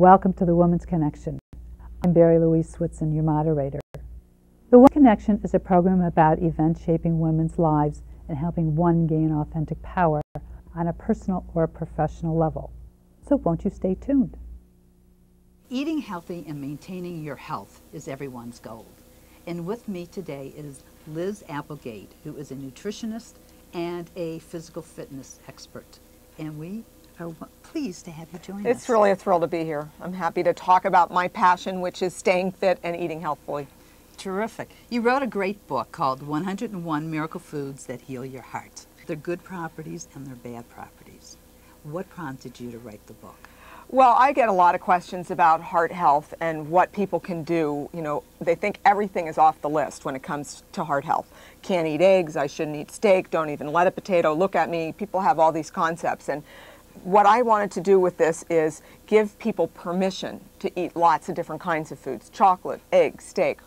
Welcome to the Woman's Connection. I'm Barrie-Louise, your moderator. The Woman's Connection is a program about events shaping women's lives and helping one gain authentic power on a personal or professional level. So won't you stay tuned? Eating healthy and maintaining your health is everyone's goal. And with me today is Liz Applegate, who is a nutritionist and a physical fitness expert. And we are pleased to have you join us. It's really a thrill to be here. I'm happy to talk about my passion, which is staying fit and eating healthfully. Terrific. You wrote a great book called 101 Miracle Foods That Heal Your Heart. Their good properties and their bad properties. What prompted you to write the book? Well, I get a lot of questions about heart health and what people can do. You know, they think everything is off the list when it comes to heart health. Can't eat eggs, I shouldn't eat steak, don't even let a potato, look at me. People have all these concepts. And what I wanted to do with this is give people permission to eat lots of different kinds of foods. Chocolate, eggs, steak,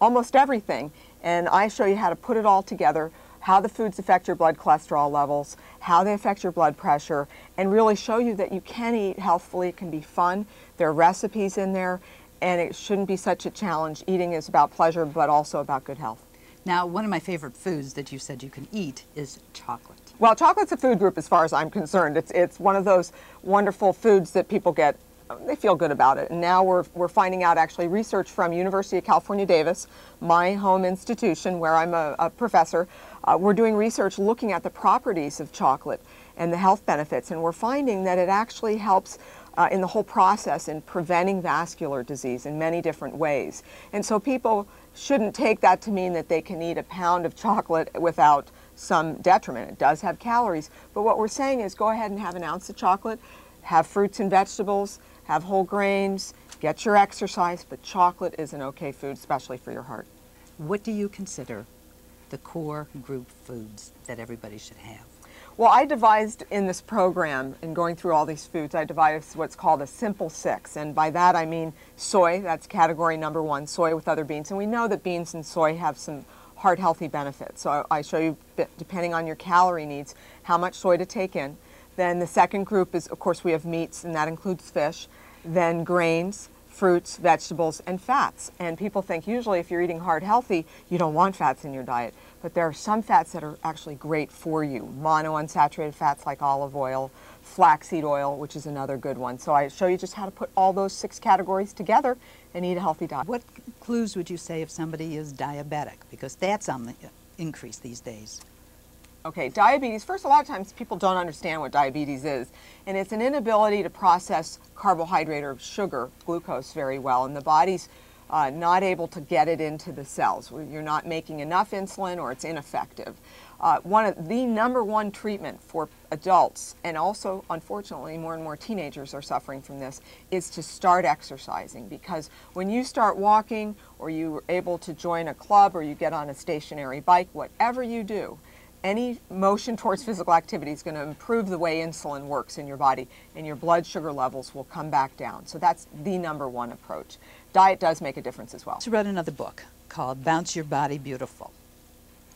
almost everything. And I show you how to put it all together, how the foods affect your blood cholesterol levels, how they affect your blood pressure, and really show you that you can eat healthfully. It can be fun. There are recipes in there, and it shouldn't be such a challenge. Eating is about pleasure, but also about good health. Now, one of my favorite foods that you said you can eat is chocolate. Well, chocolate's a food group as far as I'm concerned. It's one of those wonderful foods that people get, they feel good about it. And now we're finding out, actually, research from University of California, Davis, my home institution where I'm a professor. We're doing research looking at the properties of chocolate and the health benefits, and we're finding that it actually helps in the whole process in preventing vascular disease in many different ways. And so people shouldn't take that to mean that they can eat a pound of chocolate without some detriment. It does have calories, but what we're saying is go ahead and have an ounce of chocolate, have fruits and vegetables, have whole grains, get your exercise, but chocolate is an okay food, especially for your heart. What do you consider the core group foods that everybody should have? Well, I devised in this program, in going through all these foods, I devised what's called a simple six. And by that I mean soy, that's category number one, soy with other beans. And we know that beans and soy have some heart healthy benefits. So I show you, depending on your calorie needs, how much soy to take in. Then the second group is, of course, we have meats, and that includes fish. Then grains, fruits, vegetables, and fats. And people think usually if you're eating heart healthy, you don't want fats in your diet. But there are some fats that are actually great for you. Monounsaturated fats like olive oil, flaxseed oil, which is another good one. So I show you just how to put all those 6 categories together and eat a healthy diet. What clues would you say if somebody is diabetic? Because that's on the increase these days. Okay, diabetes, first, a lot of times people don't understand what diabetes is, and it's an inability to process carbohydrate or sugar, glucose, very well, and the body's not able to get it into the cells. You're not making enough insulin, or it's ineffective. One of the number one treatment for adults, and also, unfortunately, more and more teenagers are suffering from this, is to start exercising. Because when you start walking, or you're able to join a club, or you get on a stationary bike, whatever you do, any motion towards physical activity is going to improve the way insulin works in your body, and your blood sugar levels will come back down. So that's the number one approach. Diet does make a difference as well. I read another book called Bounce Your Body Beautiful.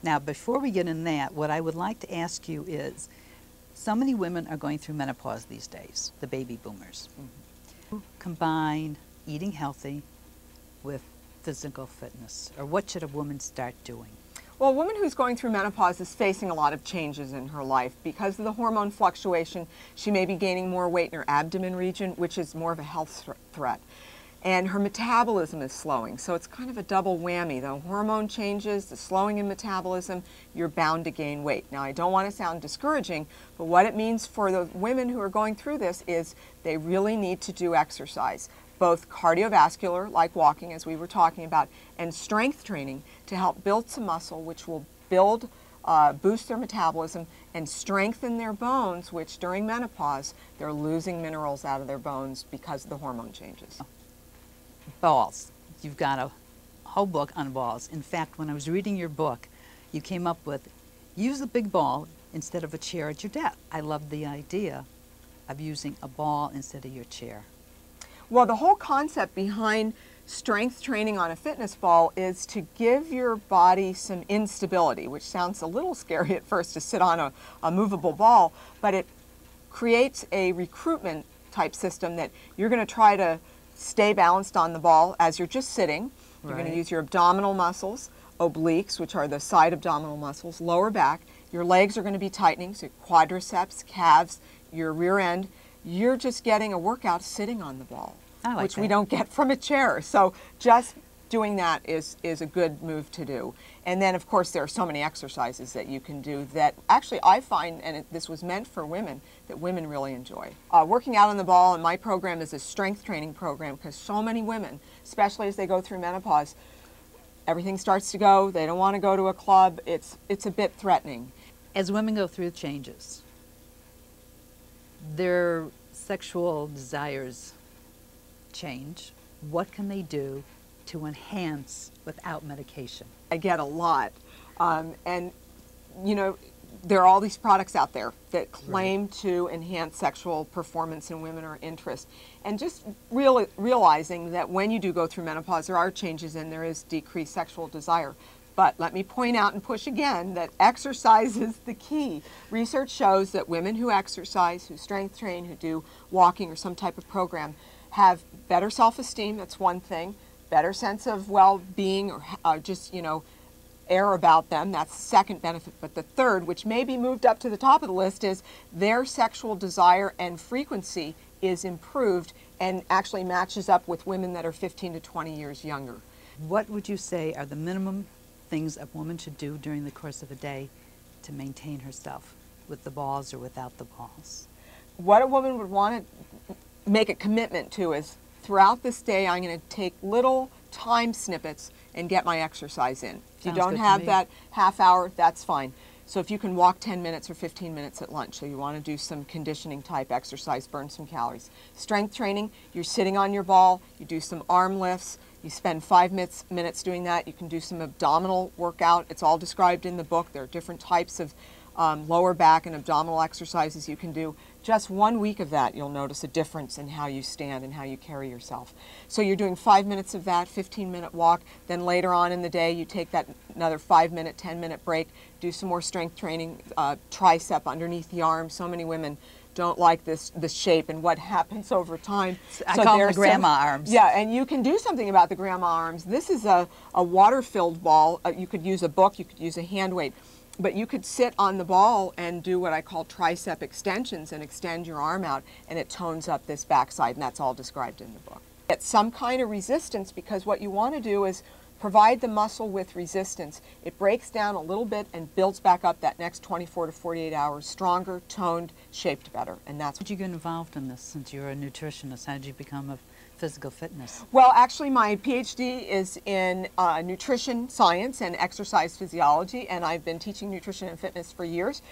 Now, before we get in that, what I would like to ask you is, so many women are going through menopause these days, the baby boomers. Combine eating healthy with physical fitness, or what should a woman start doing? Well, a woman who's going through menopause is facing a lot of changes in her life. Because of the hormone fluctuation, she may be gaining more weight in her abdomen region, which is more of a health threat. And her metabolism is slowing, so it's kind of a double whammy. The hormone changes, the slowing in metabolism, you're bound to gain weight. Now, I don't want to sound discouraging, but what it means for the women who are going through this is they really need to do exercise, both cardiovascular, like walking, as we were talking about, and strength training to help build some muscle, which will build, boost their metabolism and strengthen their bones, which during menopause, they're losing minerals out of their bones because of the hormone changes. Balls. You've got a whole book on balls. In fact, when I was reading your book, you came up with, use a big ball instead of a chair at your desk. I love the idea of using a ball instead of your chair. Well, the whole concept behind strength training on a fitness ball is to give your body some instability, which sounds a little scary at first to sit on a movable ball, but it creates a recruitment type system that you're going to try to stay balanced on the ball as you're just sitting. You're going to use your abdominal muscles, obliques, which are the side abdominal muscles, lower back. Your legs are going to be tightening, so quadriceps, calves, your rear end. You're just getting a workout sitting on the ball, which we don't get from a chair. So just doing that is a good move to do. And then, of course, there are so many exercises that you can do that actually I find, and this was meant for women, that women really enjoy. Working out on the ball in my program is a strength training program because so many women, especially as they go through menopause, everything starts to go, they don't want to go to a club, it's a bit threatening. As women go through changes, their sexual desires change. What can they do to enhance without medication? I get a lot. And, you know, there are all these products out there that claim to enhance sexual performance in women or interest. And just realizing that when you do go through menopause, there are changes and there is decreased sexual desire. But let me point out and push again that exercise is the key. Research shows that women who exercise, who strength train, who do walking or some type of program, have better self-esteem, that's one thing, better sense of well-being or just, you know, air about them, that's the second benefit. But the third, which may be moved up to the top of the list, is their sexual desire and frequency is improved and actually matches up with women that are 15 to 20 years younger. What would you say are the minimum things a woman should do during the course of a day to maintain herself, with the balls or without the balls? What a woman would want to make a commitment to is, throughout this day, I'm going to take little time snippets and get my exercise in. If you don't have that half hour, that's fine. So if you can walk 10 minutes or 15 minutes at lunch, so you want to do some conditioning type exercise, burn some calories. Strength training, you're sitting on your ball, you do some arm lifts, you spend 5 minutes doing that. You can do some abdominal workout. It's all described in the book. There are different types of lower back and abdominal exercises you can do. Just 1 week of that, you'll notice a difference in how you stand and how you carry yourself. So you're doing 5 minutes of that, 15-minute walk, then later on in the day you take that another 5-minute, 10-minute break, do some more strength training, tricep underneath the arm. So many women don't like this shape and what happens over time. I call them the grandma arms. Yeah, and you can do something about the grandma arms. This is a water-filled ball. You could use a book, you could use a hand weight. But you could sit on the ball and do what I call tricep extensions and extend your arm out, and it tones up this backside, and that's all described in the book. Get some kind of resistance, because what you want to do is provide the muscle with resistance. It breaks down a little bit and builds back up that next 24 to 48 hours, stronger, toned, shaped better, and that's How did you get involved in this since you're a nutritionist? How did you become a physical fitness? Well, actually, my PhD is in nutrition science and exercise physiology, and I've been teaching nutrition and fitness for years.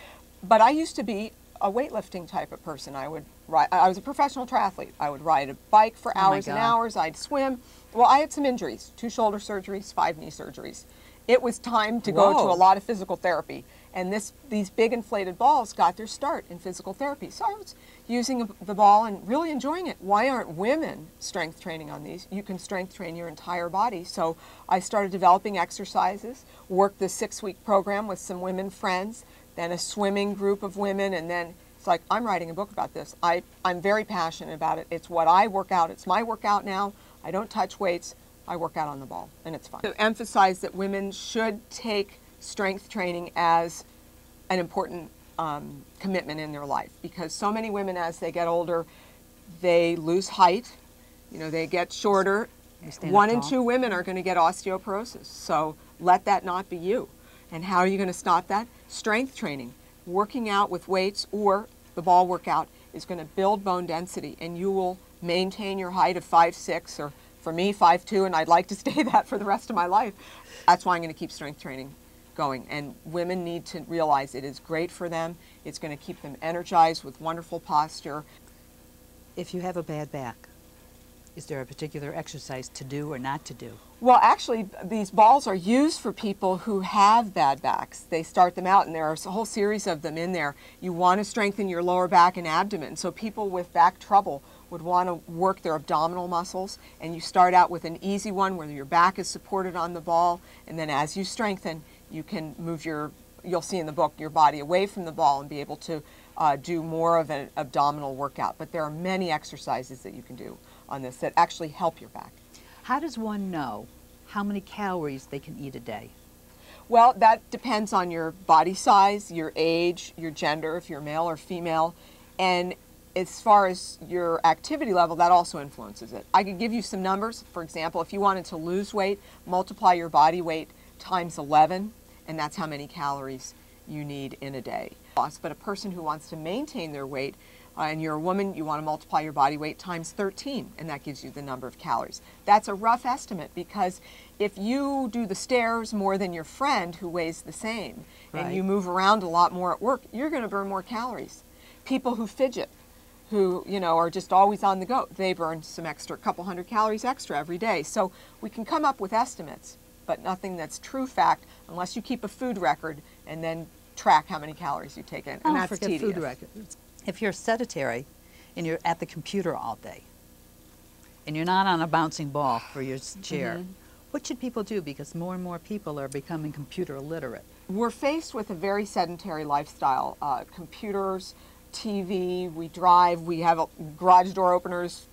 But I used to be a weightlifting type of person. I was a professional triathlete. I would ride a bike for hours and hours. I'd swim. Well, I had some injuries, 2 shoulder surgeries, 5 knee surgeries. It was time to go to a lot of physical therapy. And these big inflated balls got their start in physical therapy. So I was using the ball and really enjoying it. Why aren't women strength training on these? You can strength train your entire body. So I started developing exercises, worked the 6-week program with some women friends, then a swimming group of women, and then it's like, I'm writing a book about this. I'm very passionate about it. It's what I work out. It's my workout now. I don't touch weights. I work out on the ball, and it's fun. To emphasize that women should take strength training as an important commitment in their life, because so many women, as they get older, they lose height, you know, they get shorter. 1 in 2 women are going to get osteoporosis, so let that not be you. And how are you going to stop that? Strength training, working out with weights or the ball workout is going to build bone density, and you will maintain your height of 5'6", or for me 5'2", and I'd like to stay that for the rest of my life. That's why I'm going to keep strength training going, and women need to realize it is great for them. It's going to keep them energized with wonderful posture. If you have a bad back, is there a particular exercise to do or not to do? Well, actually, these balls are used for people who have bad backs. They start them out, and there are a whole series of them in there. You want to strengthen your lower back and abdomen, so people with back trouble would want to work their abdominal muscles, and you start out with an easy one where your back is supported on the ball, and then as you strengthen, you can move you'll see in the book, your body away from the ball and be able to do more of an abdominal workout. But there are many exercises that you can do on this that actually help your back. How does one know how many calories they can eat a day? Well, that depends on your body size, your age, your gender, if you're male or female, and as far as your activity level, that also influences it. I could give you some numbers. For example, if you wanted to lose weight, multiply your body weight times 11, and that's how many calories you need in a day. But a person who wants to maintain their weight, and you're a woman, you want to multiply your body weight times 13, and that gives you the number of calories. That's a rough estimate, because if you do the stairs more than your friend who weighs the same, and you move around a lot more at work, you're going to burn more calories. People who fidget, who are just always on the go, they burn some extra, couple hundred calories extra every day. So we can come up with estimates, but nothing that's true fact unless you keep a food record and then track how many calories you take in, and that's tedious. Food records. If you're sedentary and you're at the computer all day and you're not on a bouncing ball for your chair, what should people do? Because more and more people are becoming computer illiterate. We're faced with a very sedentary lifestyle. Computers, TV, we drive, we have garage door openers.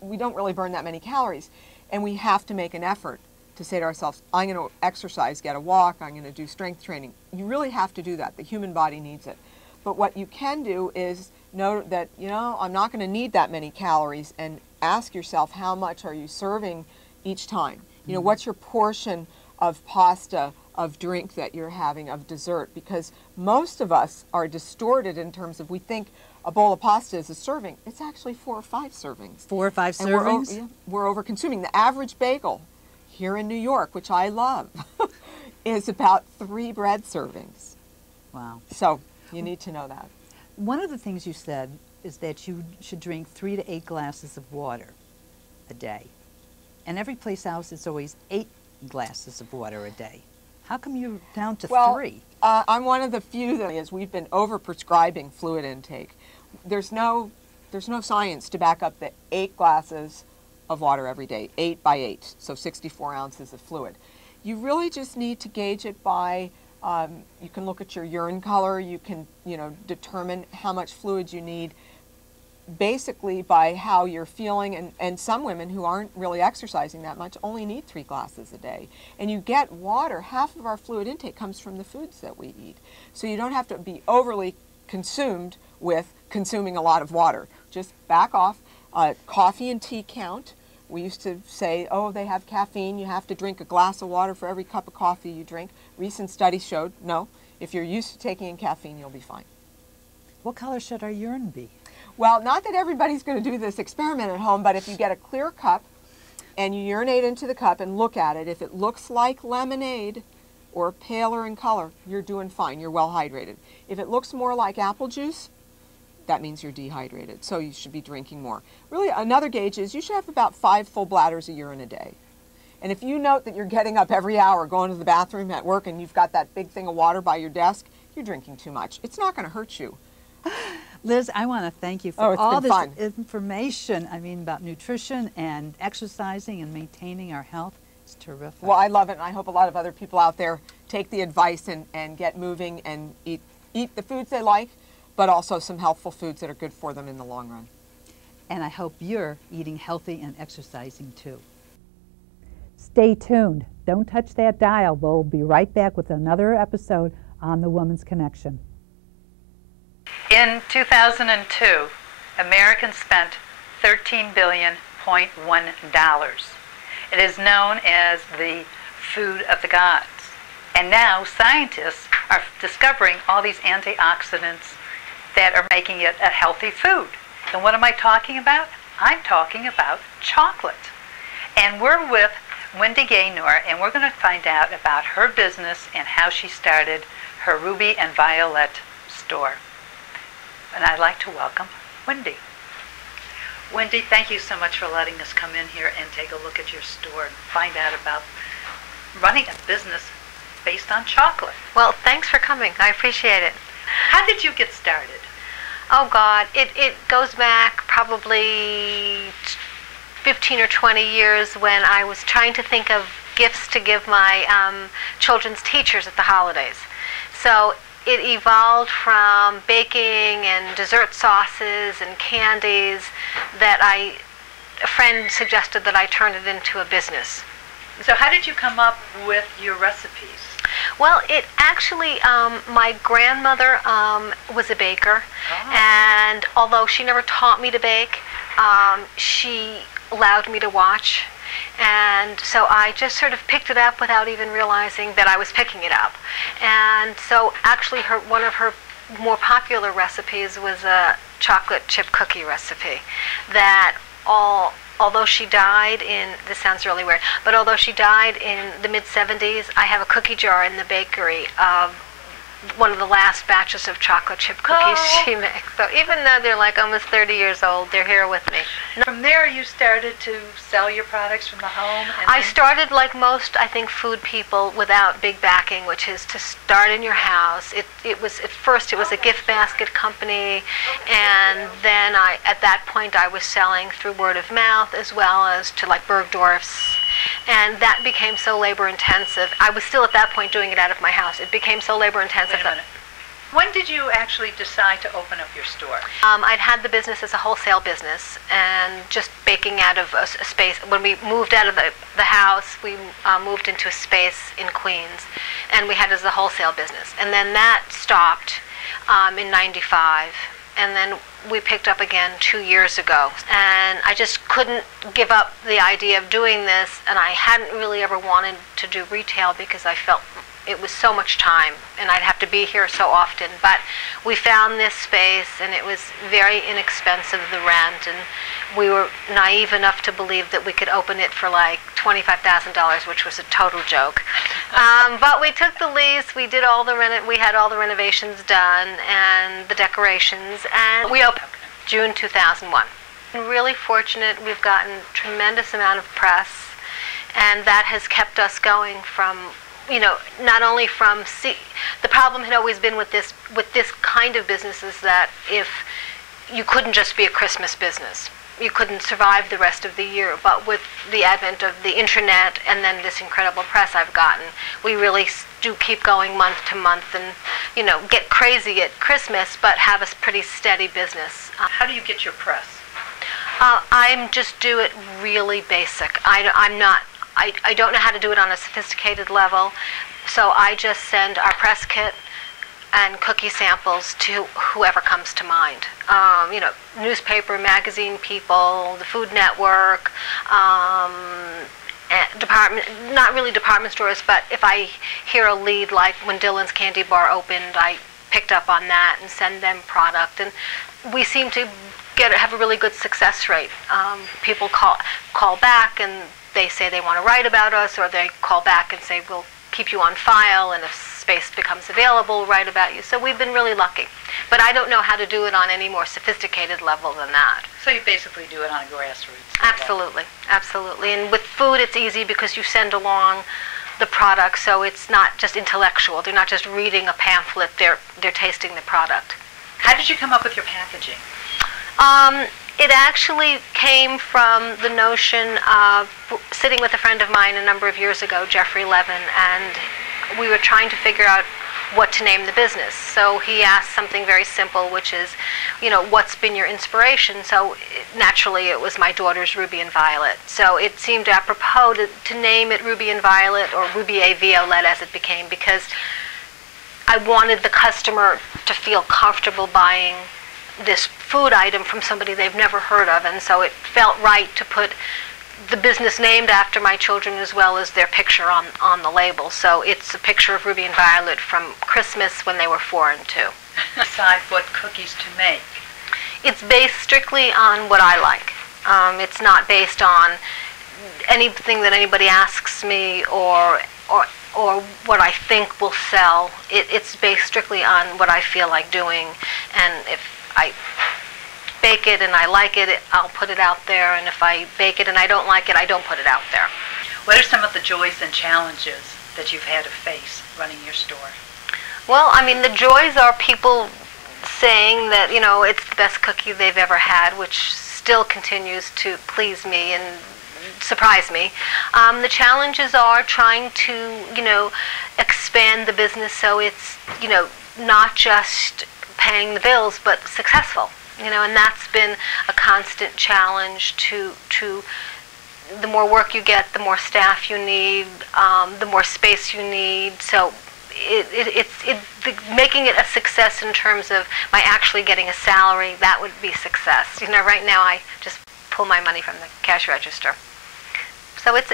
We don't really burn that many calories, and we have to make an effort to say to ourselves, I'm going to exercise, get a walk, I'm going to do strength training. You really have to do that. The human body needs it. But what you can do is know that, I'm not going to need that many calories, and ask yourself, how much are you serving each time? What's your portion of pasta, of drink that you're having, of dessert? Because most of us are distorted in terms of, we think a bowl of pasta is a serving. It's actually 4 or 5 servings. 4 or 5 servings? We're over consuming. The average bagel here in New York, which I love, is about 3 bread servings. Wow. So you need to know that. One of the things you said is that you should drink 3 to 8 glasses of water a day. And every place else it's always 8 glasses of water a day. How come you're down to 3? I'm one of the few that is, we've been over-prescribing fluid intake. There's no science to back up the 8 glasses of water every day, 8 by 8, so 64 ounces of fluid. You really just need to gauge it by, you can look at your urine color, you can determine how much fluid you need basically by how you're feeling, and some women who aren't really exercising that much only need 3 glasses a day. And you get water, half of our fluid intake comes from the foods that we eat. So you don't have to be overly consumed with consuming a lot of water. Just back off. Coffee and tea count. We used to say, oh, they have caffeine, you have to drink a glass of water for every cup of coffee you drink. Recent studies showed, no, if you're used to taking in caffeine, you'll be fine. What color should our urine be? Well, not that everybody's going to do this experiment at home, but if you get a clear cup and you urinate into the cup and look at it, if it looks like lemonade or paler in color, you're doing fine, you're well hydrated. If it looks more like apple juice, that means you're dehydrated, so you should be drinking more. Really, another gauge is you should have about 5 full bladders of urine a day. And if you note that you're getting up every hour, going to the bathroom at work, and you've got that big thing of water by your desk, you're drinking too much. It's not going to hurt you. Liz, I want to thank you for all this fun. information, about nutrition and exercising and maintaining our health. It's terrific. Well, I love it, and I hope a lot of other people out there take the advice and get moving and eat the foods they like, but also some healthful foods that are good for them in the long run. And I hope you're eating healthy and exercising too. Stay tuned. Don't touch that dial. We'll be right back with another episode on the Woman's Connection. In 2002, Americans spent $13.1 billion. It is known as the food of the gods. And now scientists are discovering all these antioxidants that are making it a healthy food. And what am I talking about? I'm talking about chocolate. And we're with Wendy Gaynor, and we're going to find out about her business and how she started her Ruby and Violet store. And I'd like to welcome Wendy. Wendy, thank you so much for letting us come in here and take a look at your store and find out about running a business based on chocolate. Well, thanks for coming. I appreciate it. How did you get started? Oh, God. It goes back probably 15 or 20 years when I was trying to think of gifts to give my children's teachers at the holidays. So it evolved from baking and dessert sauces and candies that a friend suggested that I turn it into a business. So how did you come up with your recipes? Well, it actually, my grandmother was a baker, and although she never taught me to bake, she allowed me to watch. And so I just sort of picked it up without even realizing that I was picking it up. And so actually one of her more popular recipes was a chocolate chip cookie recipe that although she died in, this sounds really weird, but although she died in the mid-70s, I have a cookie jar in the bakery of one of the last batches of chocolate chip cookies she makes. So even though they're like almost 30 years old, they're here with me. From there, you started to sell your products from the home? And I started like most, I think, food people without big backing, which is to start in your house. It was, at first, it was a gift basket company, and then at that point, I was selling through word of mouth as well as to like Bergdorf's. And that became so labor intensive. I was still at that point doing it out of my house. It became so labor intensive. Wait a minute. When did you actually decide to open up your store? I'd had the business as a wholesale business and just baking out of a space. When we moved out of the house, we moved into a space in Queens, and we had it as a wholesale business. And then that stopped in '95. And then we picked up again 2 years ago. And I just couldn't give up the idea of doing this, and I hadn't really ever wanted to do retail because I felt it was so much time and I'd have to be here so often. But we found this space, and it was very inexpensive, the rent, and we were naive enough to believe that we could open it for like $25,000, which was a total joke. But we took the lease, we had all the renovations done and the decorations, and we opened June 2001. I'm really fortunate. We've gotten a tremendous amount of press, and that has kept us going from, you know, not only from, the problem had always been with this kind of business is that if you couldn't just be a Christmas business. You couldn't survive the rest of the year. But with the advent of the internet and then this incredible press I've gotten, we really do keep going month to month and, you know, get crazy at Christmas, but have a pretty steady business. How do you get your press? I just do it really basic. I don't know how to do it on a sophisticated level, so I just send our press kit and cookie samples to whoever comes to mind. You know, newspaper, magazine people, the Food Network, not really department stores, but if I hear a lead, like when Dylan's Candy Bar opened, I picked up on that and send them product. And we seem to have a really good success rate. People call back and they say they want to write about us, or they call back and say, we'll keep you on file, and if space becomes available, write about you. So we've been really lucky. But I don't know how to do it on any more sophisticated level than that. So you basically do it on a grassroots level. Absolutely, absolutely. And with food, it's easy because you send along the product, so it's not just intellectual. They're not just reading a pamphlet, they're tasting the product. How did you come up with your packaging? It actually came from the notion of sitting with a friend of mine a number of years ago, Jeffrey Levin, and we were trying to figure out what to name the business. So he asked something very simple, which is, you know, what's been your inspiration? So naturally it was my daughters, Ruby and Violet. So it seemed apropos to name it Ruby and Violet, or Ruby et Violette as it became, because I wanted the customer to feel comfortable buying this food item from somebody they've never heard of, and so it felt right to put the business named after my children as well as their picture on the label. So it's a picture of Ruby and Violet from Christmas when they were 4 and 2. Decide what cookies to make. It's based strictly on what I like. It's not based on anything that anybody asks me or what I think will sell. It's based strictly on what I feel like doing, and if I bake it and I like it, I'll put it out there, and if I bake it and I don't like it, I don't put it out there. What are some of the joys and challenges that you've had to face running your store? Well, I mean, the joys are people saying that, you know, it's the best cookie they've ever had, which still continues to please me and surprise me. The challenges are trying to, you know, expand the business so it's, you know, not just paying the bills, but successful. And that's been a constant challenge to the more work you get, the more staff you need, the more space you need. So making it a success in terms of my actually getting a salary, that would be success. Right now I just pull my money from the cash register. So it's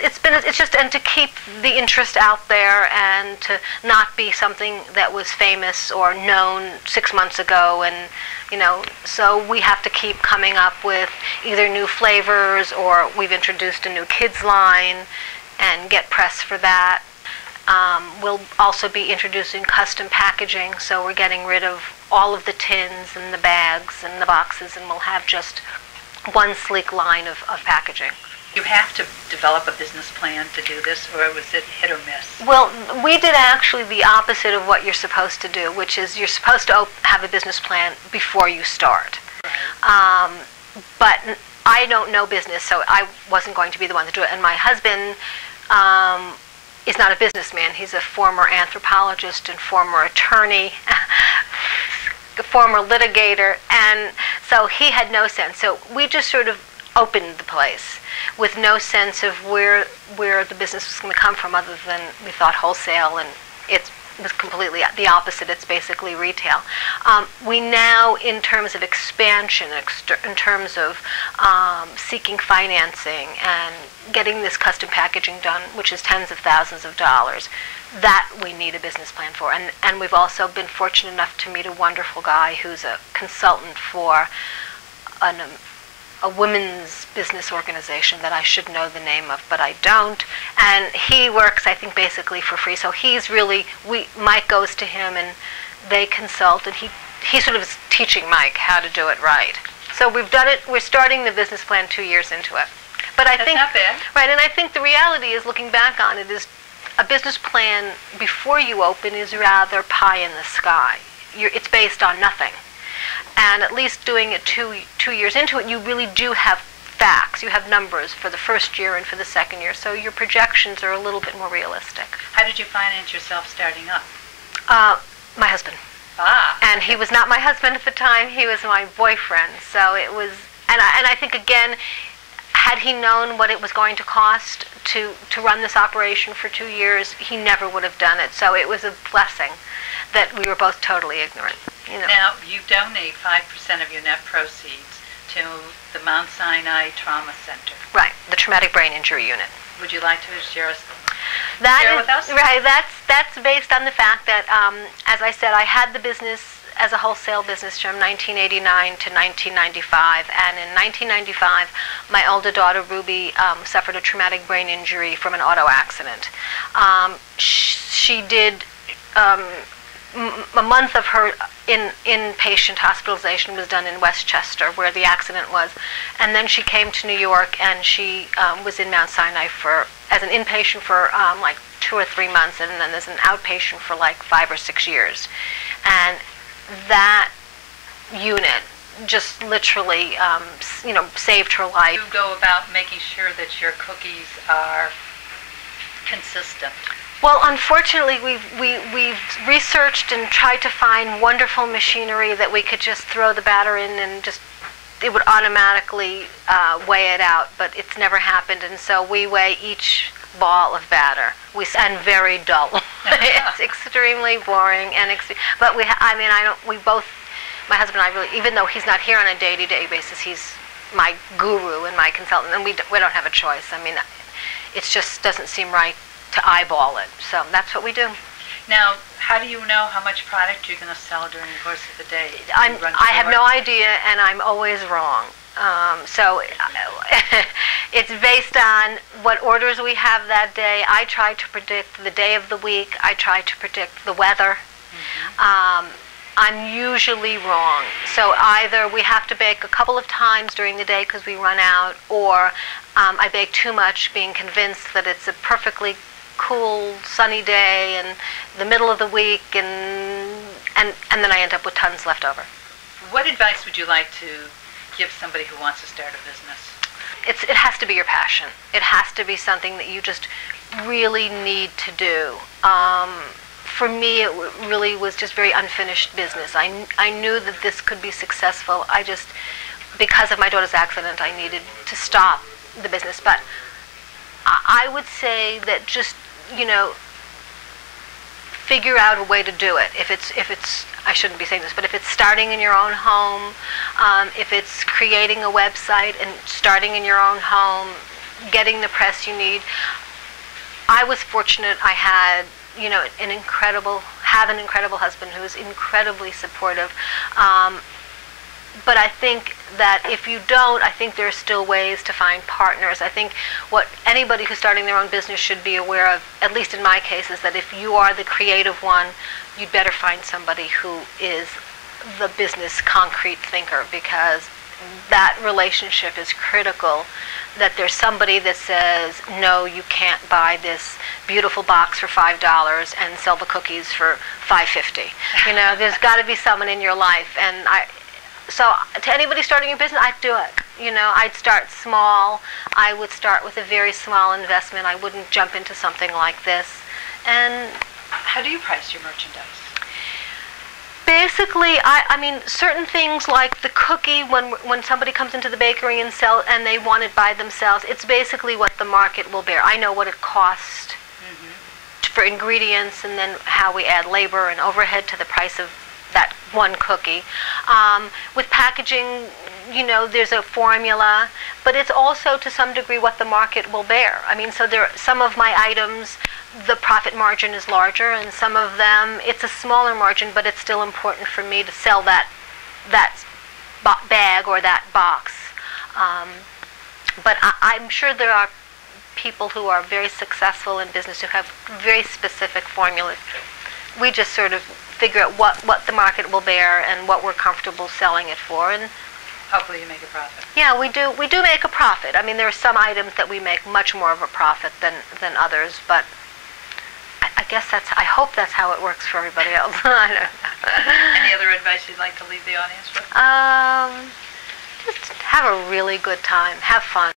just, and to keep the interest out there and to not be something that was famous or known 6 months ago, and so we have to keep coming up with either new flavors, or we've introduced a new kids line and get press for that. We'll also be introducing custom packaging, so we're getting rid of all of the tins and the bags and the boxes, and we'll have just one sleek line of packaging. You have to develop a business plan to do this, or was it hit or miss? Well, we did actually the opposite of what you're supposed to do, which is you're supposed to have a business plan before you start. Right. But I don't know business, so I wasn't going to be the one to do it. And my husband is not a businessman. He's a former anthropologist and former attorney, a former litigator, and so he had no sense. So we just sort of opened the place with no sense of where the business was going to come from, other than we thought wholesale, and it was completely the opposite. It's basically retail. We now, in terms of expansion, in terms of seeking financing and getting this custom packaging done, which is tens of thousands of dollars, that we need a business plan for. And we've also been fortunate enough to meet a wonderful guy who's a consultant for a women's business organization that I should know the name of, but I don't. And he works, I think, basically for free. So he's really, Mike goes to him and they consult, and he sort of is teaching Mike how to do it right. So we've done it, we're starting the business plan 2 years into it. But That's not bad. Right, and I think the reality is, looking back on it, is a business plan before you open is rather pie in the sky. It's based on nothing. And at least doing it two years into it, you really do have facts. You have numbers for the first year and for the second year, so your projections are a little bit more realistic. How did you finance yourself starting up? My husband. Ah. And he was not my husband at the time. He was my boyfriend. So it was, and I think, again, had he known what it was going to cost to run this operation for 2 years, he never would have done it. So it was a blessing that we were both totally ignorant. Now, you donate 5% of your net proceeds to the Mount Sinai Trauma Center. Right, the Traumatic Brain Injury Unit. Would you like to share with us? Right, that's based on the fact that, as I said, I had the business as a wholesale business from 1989 to 1995, and in 1995, my older daughter, Ruby, suffered a traumatic brain injury from an auto accident. She did... a month of her inpatient hospitalization was done in Westchester, where the accident was, and then she came to New York, and she was in Mount Sinai as an inpatient for like 2 or 3 months, and then as an outpatient for like 5 or 6 years. And that unit just literally, saved her life. You go about making sure that your cookies are consistent. Well, unfortunately, we've researched and tried to find wonderful machinery that we could just throw the batter in and it would automatically weigh it out, but it's never happened, and so we weigh each ball of batter. And very dull. It's extremely boring, but my husband and I really, even though he's not here on a day-to-day basis, he's my guru and my consultant, and we don't have a choice. I mean, it just doesn't seem right to eyeball it. So that's what we do. Now, how do you know how much product you're going to sell during the course of the day? I have no idea, and I'm always wrong. So it's based on what orders we have that day. I try to predict the day of the week. I try to predict the weather. Mm-hmm. I'm usually wrong. So either we have to bake a couple of times during the day because we run out, or I bake too much, being convinced that it's a perfectly cool, sunny day in the middle of the week, and then I end up with tons left over. What advice would you like to give somebody who wants to start a business? It has to be your passion. It has to be something that you just really need to do. for me, it really was just very unfinished business. I knew that this could be successful. I just, because of my daughter's accident, I needed to stop the business. But I would say that just, you know, figure out a way to do it. If it's, I shouldn't be saying this, but if it's starting in your own home, if it's creating a website and starting in your own home, getting the press you need. I was fortunate. I had, you know, an incredible husband who was incredibly supportive. But I think that if you don't, I think there are still ways to find partners. I think what anybody who's starting their own business should be aware of, at least in my case, is that if you are the creative one, you'd better find somebody who is the business concrete thinker, because that relationship is critical. That there's somebody that says, no, you can't buy this beautiful box for $5 and sell the cookies for $5.50. You know, there's got to be someone in your life. And so to anybody starting a business, I'd do it. You know, I'd start small. I would start with a very small investment. I wouldn't jump into something like this. And how do you price your merchandise? Basically, I mean, certain things like the cookie, when somebody comes into the bakery and they want it by themselves, it's basically what the market will bear. I know what it costs for ingredients, and then how we add labor and overhead to the price of that one cookie. With packaging, you know, there's a formula, but it's also to some degree what the market will bear. I mean, so some of my items, the profit margin is larger, and some of them it's a smaller margin, but it's still important for me to sell that bag or that box. But I'm sure there are people who are very successful in business who have very specific formulas. We just sort of figure out what the market will bear and what we're comfortable selling it for, and hopefully you make a profit. Yeah, we do make a profit. I mean, there are some items that we make much more of a profit than others, but I guess I hope that's how it works for everybody else. I don't know. Any other advice you'd like to leave the audience with? Just have a really good time. Have fun.